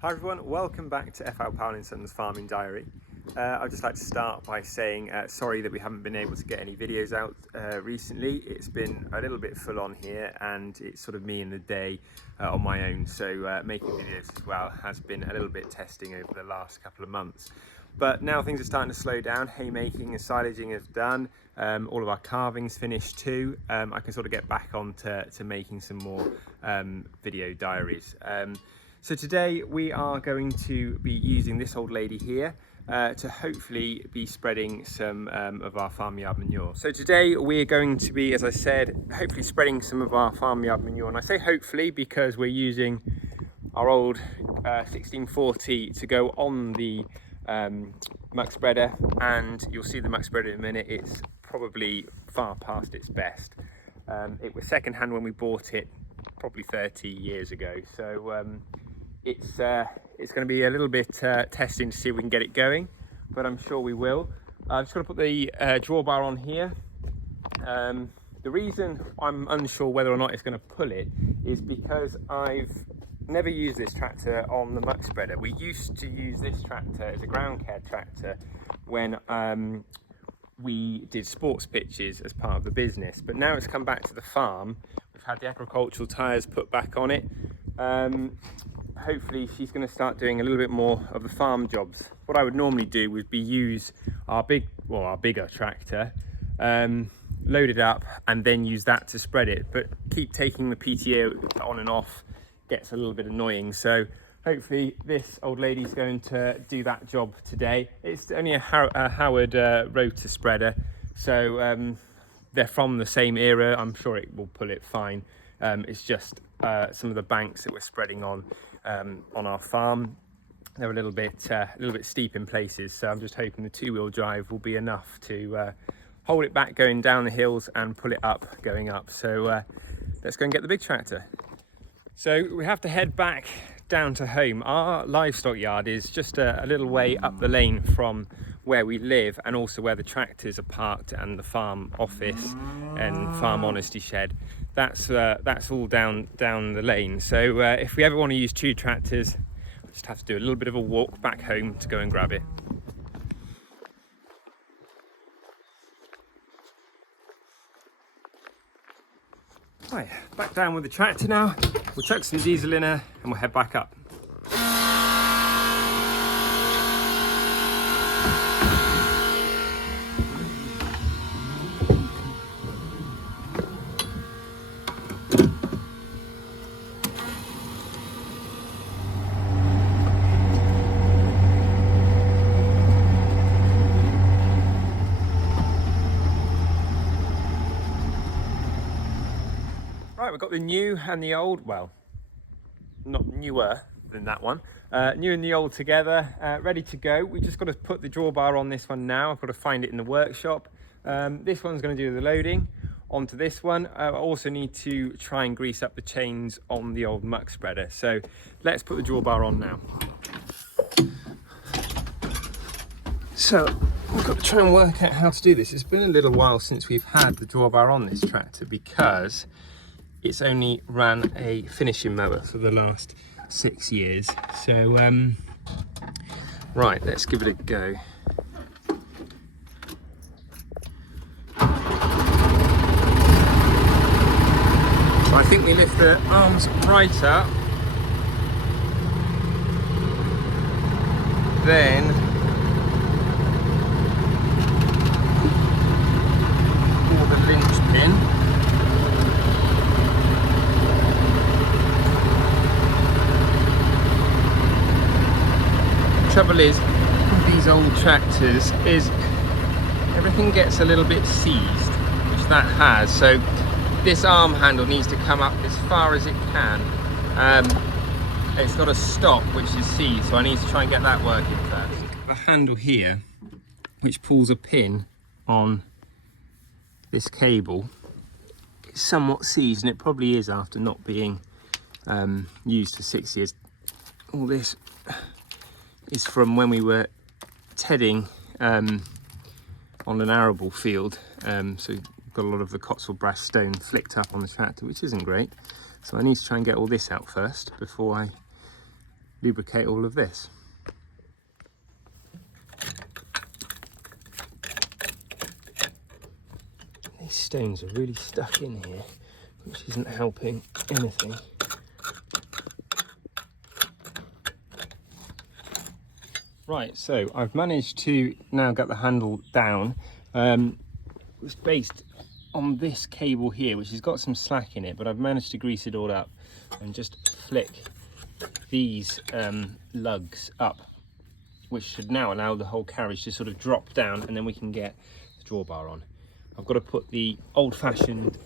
Hi everyone, welcome back to FL Powell & Sons Farming Diary. I'd just like to start by saying sorry that we haven't been able to get any videos out recently. It's been a little bit full on here and it's sort of me in the day on my own, so making videos as well has been a little bit testing over the last couple of months. But now things are starting to slow down. Haymaking and silaging is done. All of our carving's finished too. I can sort of get back on to making some more video diaries. So today we are going to be using this old lady here to hopefully be spreading some of our farmyard manure. So today we're going to be, as I said, hopefully spreading some of our farmyard manure. And I say hopefully because we're using our old 1640 to go on the muck spreader, and you'll see the muck spreader in a minute. It's probably far past its best. It was second hand when we bought it probably 30 years ago, so it's going to be a little bit testing to see if we can get it going, but I'm sure we will. I'm just going to put the drawbar on here. The reason I'm unsure whether or not it's going to pull it is because I've never used this tractor on the muck spreader. We used to use this tractor as a ground care tractor when we did sports pitches as part of the business, but now it's come back to the farm. We've had the agricultural tyres put back on it. Hopefully she's going to start doing a little bit more of the farm jobs. What I would normally do would be use our bigger tractor, load it up and then use that to spread it, but keep taking the PTA on and off gets a little bit annoying. So hopefully this old lady's going to do that job today. It's only a Howard Rotaspreader, so they're from the same era. I'm sure it will pull it fine. It's just some of the banks that we're spreading on our farm, they're a little bit steep in places, so I'm just hoping the two-wheel drive will be enough to hold it back going down the hills and pull it up going up. So let's go and get the big tractor. So we have to head back down to home. Our livestock yard is just a little way up the lane from where we live, and also where the tractors are parked and the farm office and farm honesty shed. That's all down the lane. So if we ever want to use two tractors, I just have to do a little bit of a walk back home to go and grab it. Right, back down with the tractor now. We'll chuck some diesel in her and we'll head back up. Right, we've got the new and the old, well, not newer than that one, new and the old together, ready to go. We just got to put the drawbar on this one now. I've got to find it in the workshop. This one's going to do the loading onto this one. I also need to try and grease up the chains on the old muck spreader. So let's put the drawbar on now. So we've got to try and work out how to do this. It's been a little while since we've had the drawbar on this tractor because it's only ran a finishing mower for the last 6 years. So right, let's give it a go. So I think we lift the arms right up, then pull the linch pin. Trouble is with these old tractors is everything gets a little bit seized, which that has, so this arm handle needs to come up as far as it can. It's got a stop which is seized, so I need to try and get that working first. A handle here which pulls a pin on this cable is somewhat seized, and it probably is after not being used for 6 years. All this is from when we were tedding on an arable field, so got a lot of the Cotswold brass stone flicked up on the tractor, which isn't great. So I need to try and get all this out first before I lubricate all of this. These stones are really stuck in here, which isn't helping anything. Right, so I've managed to now get the handle down. It's based on this cable here, which has got some slack in it, but I've managed to grease it all up and just flick these lugs up, which should now allow the whole carriage to sort of drop down, and then we can get the drawbar on. I've got to put the old-fashioned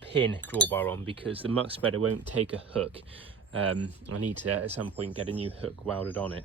pin drawbar on because the muck spreader won't take a hook. I need to at some point get a new hook welded on it,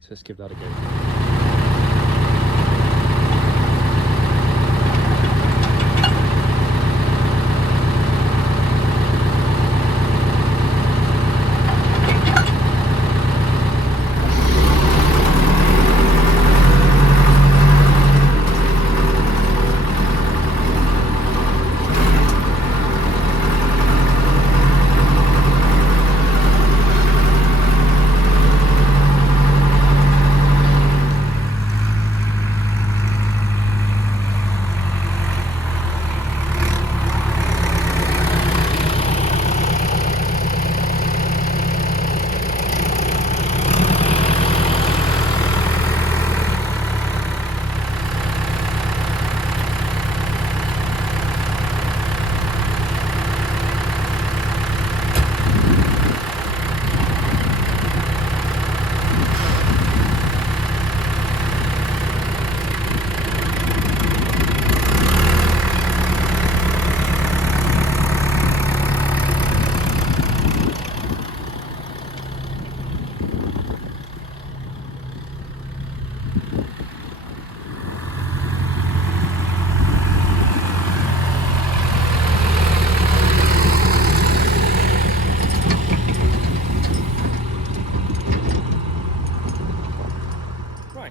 so let's give that a go.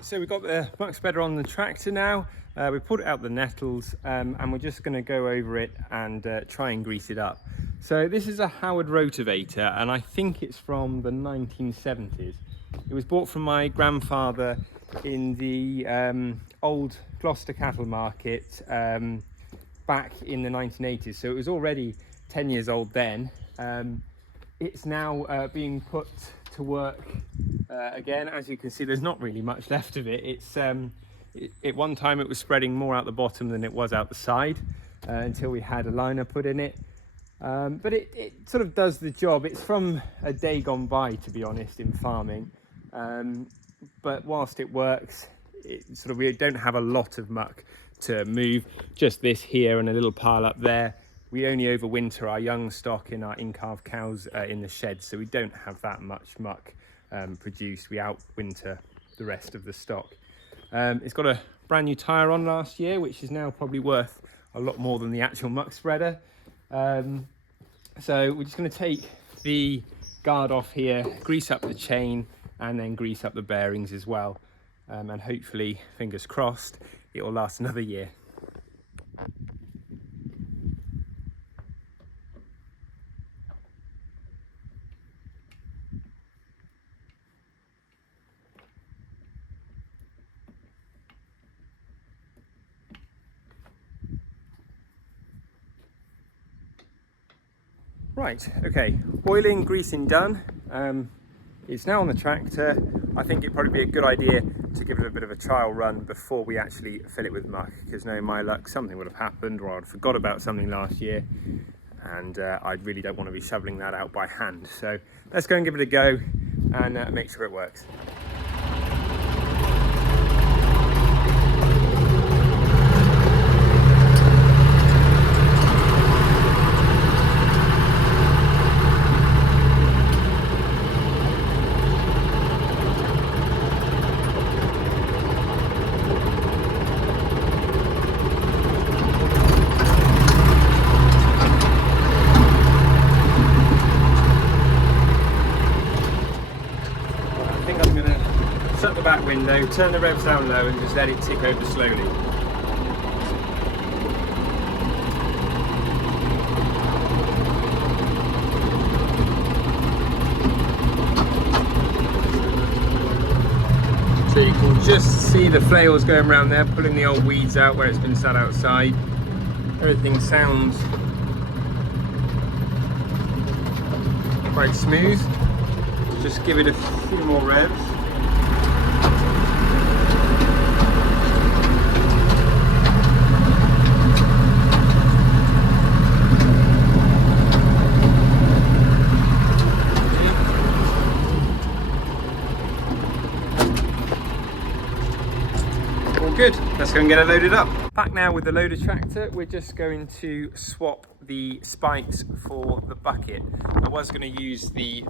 So we've got the muck spreader on the tractor now. We put it out the nettles and we're just going to go over it and try and grease it up. So this is a Howard Rotaspreader, and I think it's from the 1970s. It was bought from my grandfather in the old Gloucester cattle market back in the 1980s. So it was already 10 years old then. It's now being put to work again. As you can see, there's not really much left of it. It's at one time it was spreading more out the bottom than it was out the side until we had a liner put in it. But it sort of does the job. It's from a day gone by, to be honest, in farming. But whilst it works, we don't have a lot of muck to move. Just this here and a little pile up there. We only overwinter our young stock in our in-calf cows in the shed, so we don't have that much muck produced. We outwinter the rest of the stock. It's got a brand new tyre on last year, which is now probably worth a lot more than the actual muck spreader. So we're just going to take the guard off here, grease up the chain, and then grease up the bearings as well. And hopefully, fingers crossed, it will last another year. Right, okay, oiling, greasing done. It's now on the tractor. I think it'd probably be a good idea to give it a bit of a trial run before we actually fill it with muck, because knowing my luck, something would have happened, or I'd forgot about something last year, and I really don't want to be shoveling that out by hand. So let's go and give it a go and make sure it works. Shut the back window, turn the revs down low and just let it tick over slowly. So you can just see the flails going around there, pulling the old weeds out where it's been sat outside. Everything sounds quite smooth. Just give it a few more revs. Good, let's go and get it loaded up. Back now with the loader tractor, we're just going to swap the spikes for the bucket. I was going to use the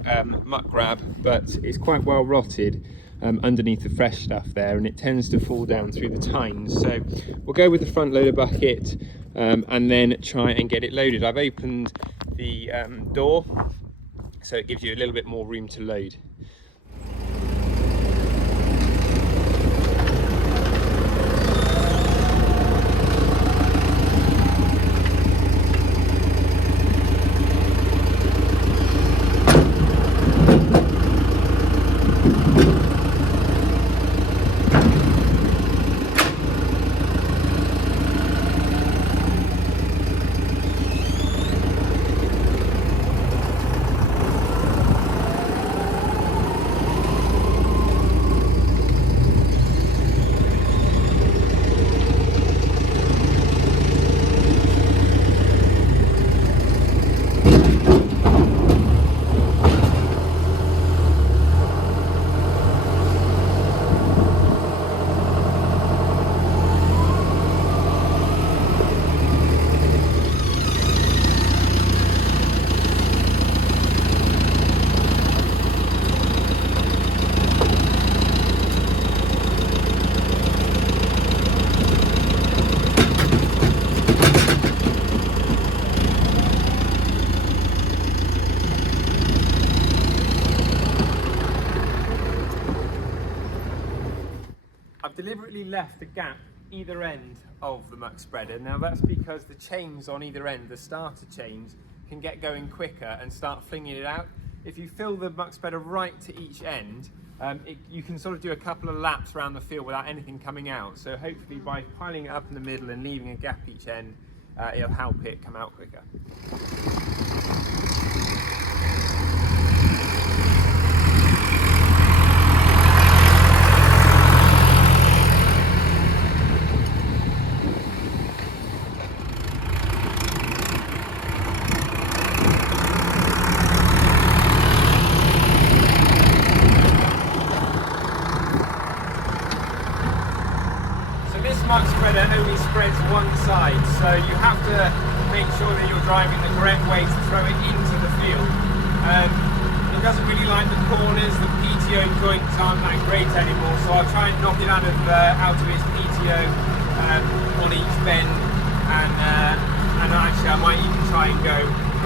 muck grab, but it's quite well rotted underneath the fresh stuff there, and it tends to fall down through the tines. So we'll go with the front loader bucket and then try and get it loaded. I've opened the door, so it gives you a little bit more room to load. I've deliberately left a gap either end of the muck spreader. Now that's because the chains on either end, the starter chains, can get going quicker and start flinging it out. If you fill the muck spreader right to each end, you can sort of do a couple of laps around the field without anything coming out. So hopefully by piling it up in the middle and leaving a gap each end, it'll help it come out quicker. Muck spreader only spreads one side, so you have to make sure that you're driving the correct way to throw it into the field. It doesn't really like the corners, the PTO joints aren't that great anymore, so I'll try and knock it out of its PTO on each bend, and actually I might even try and go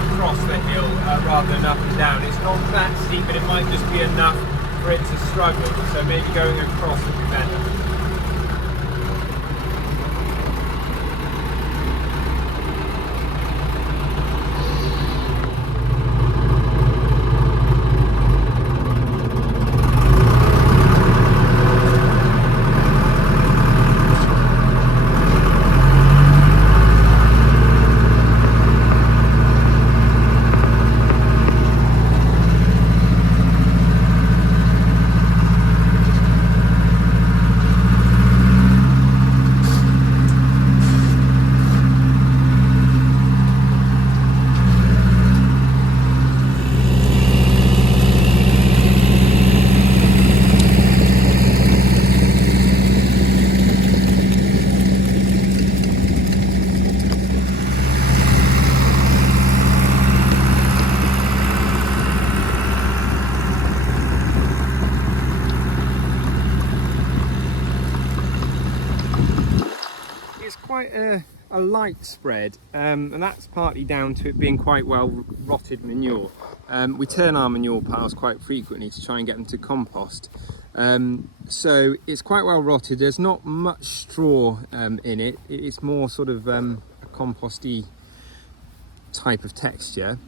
across the hill rather than up and down. It's not that steep, but it might just be enough for it to struggle, so maybe going across would be better. Quite a light spread, and that's partly down to it being quite well rotted manure. We turn our manure piles quite frequently to try and get them to compost, so it's quite well rotted. There's not much straw in it. It's more sort of a composty type of texture.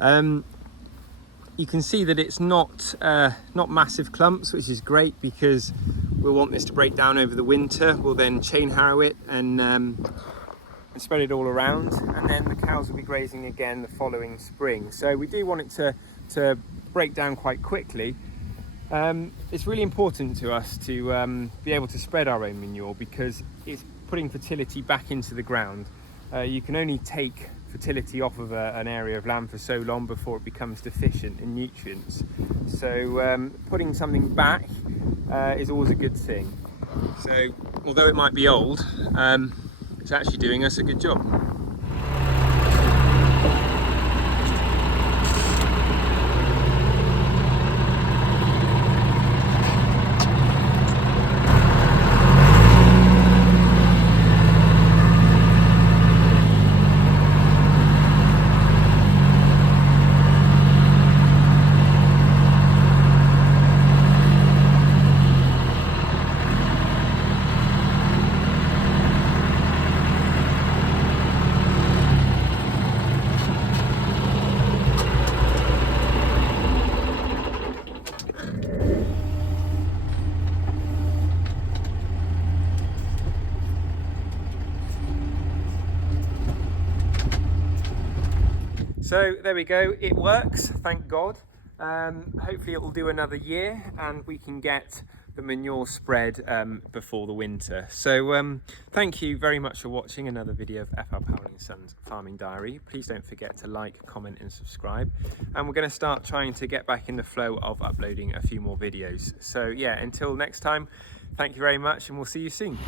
You can see that it's not massive clumps, which is great because we'll want this to break down over the winter. We'll then chain harrow it and spread it all around, and then the cows will be grazing again the following spring. So we do want it to break down quite quickly. It's really important to us to be able to spread our own manure because it's putting fertility back into the ground. You can only take fertility off of an area of land for so long before it becomes deficient in nutrients. So putting something back is always a good thing. So although it might be old, it's actually doing us a good job. So there we go, it works, thank God. Hopefully it will do another year and we can get the manure spread before the winter. So thank you very much for watching another video of FL Powling & Sons Farming Diary. Please don't forget to like, comment and subscribe. And we're going to start trying to get back in the flow of uploading a few more videos. So yeah, until next time, thank you very much and we'll see you soon.